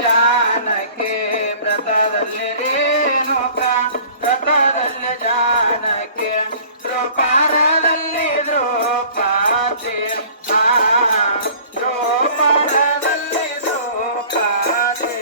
ಜಾನಕಿ ವ್ರತದಲ್ಲಿ ರೇಣುಕ ವ್ರತದಲ್ಲಿ ಜಾನಕಿ ದ್ರೌಪದದಲ್ಲಿ ದ್ರೌಪದಿ ದ್ರೌಪದದಲ್ಲಿ ದ್ರೌಪದಿ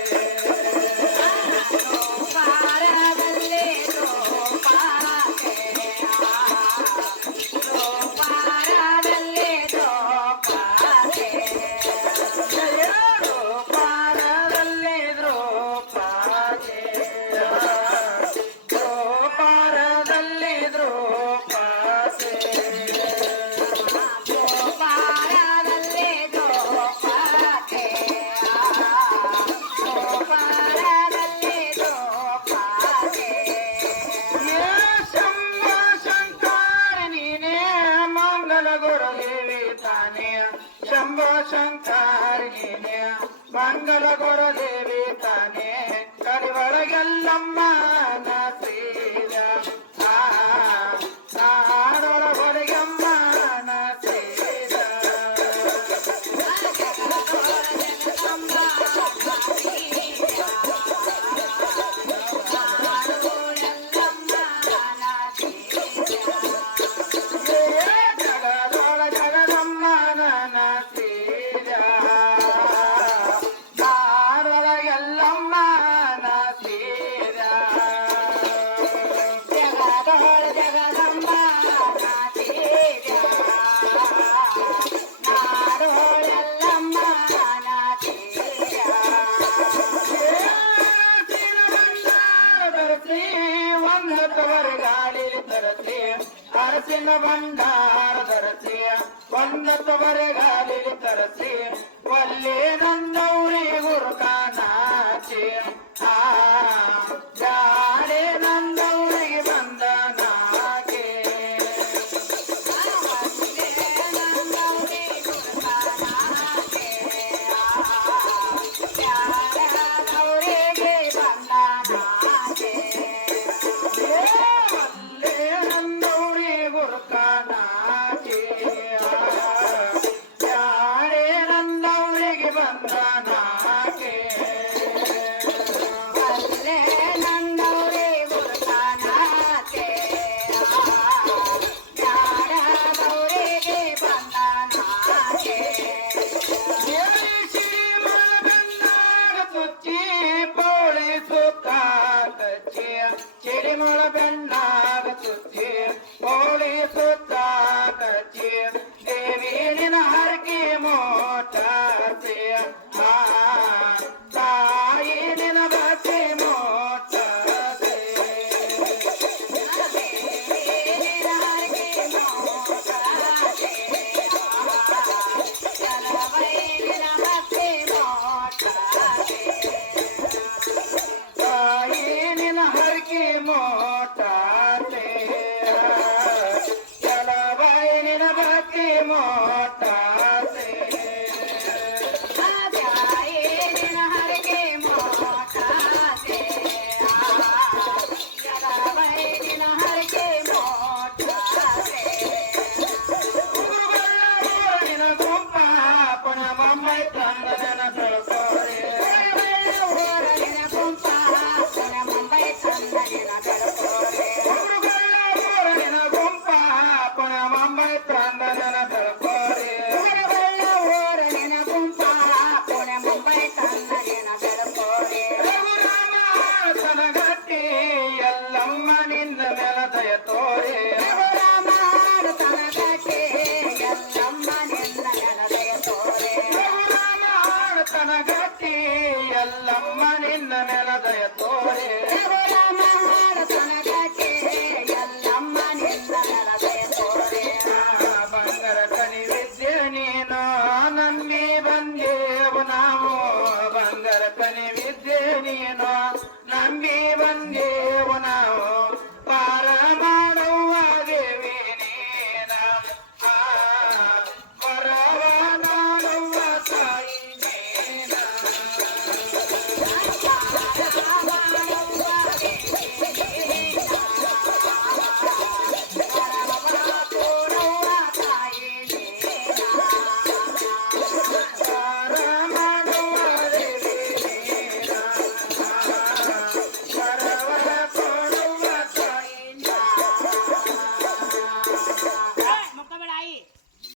ಶಂಭೋ ಶಂಕರನೇ ಮಂಗಲ ಗುರುದೇವಿ ತಾನೇ ಕರಿವಳಗೆಲ್ಲಮ್ಮ ನಸೀದ ನಾಡೊಳಗೊಳಗಮ್ಮ ನಸೀದ ಅರಸಿನ ಭಂಡಾರ ಧರಿಸಿ ಒಂದತ್ತವರೆಗಾಲಿ ತರಿಸಿ ಒಲ್ಲೆ ನಂದೌರಿ ಗುರುಕಾನಾಚಿ ಜಾಡೆ ನಂದೌರಿಗೆ ಬಂದ ನಾಗೆ ಚಿಡಿಮುಳ ಬೆಣ್ಣಾಗ ಸುತ್ತಿ ಕೋಳಿ ಸುತ್ತ ಕಚ್ಚಿ ದೇವಿ ನಿನ ಹರಕೆ ಮೋಟಾಸೆ ತಾಯಿ ನಿನ ಭಕ್ತಿ ಮೋಟಾಸೆ ಮೋಟಾತೆ ಚಲವೈ ನಿನ ಭಕ್ತಿ ಮೋಟಾತೆ ನಿನ ಹರಕೆ ಮೋಟಾತೆ ಚಲವೈ ನಿನ ಹರಕೆ ಮೋಟಾತೆ ನಿನ ಗುಂಪ ಪುನ ಬೊಮ್ಮೈ ತಂದ ಜನ ತಿಳ್ಕೋರೆ ನಿನ ಗುಂಪ ಪುನ ಮುಂಬೈ ತಂದ ಜನ ಎಲ್ಲಮ್ಮ ನಿನ್ನ ಮೇಲ ದಯ ತೋರೆ ತನಗಟ್ಟಿ ಎಲ್ಲಮ್ಮ ನಿನ್ನ ಮೇಲ ದಯ ತೋರೆ ಬಂಗಾರ ಕನಿ ವಿದ್ಯೆ ನೀನು ನಂಬಿ ಬಂದೇವು ನಾವು ಬಂಗಾರ ಕನಿ ವಿದ್ಯೆ ನೀನು ನಂಬಿ ಬಂದೇ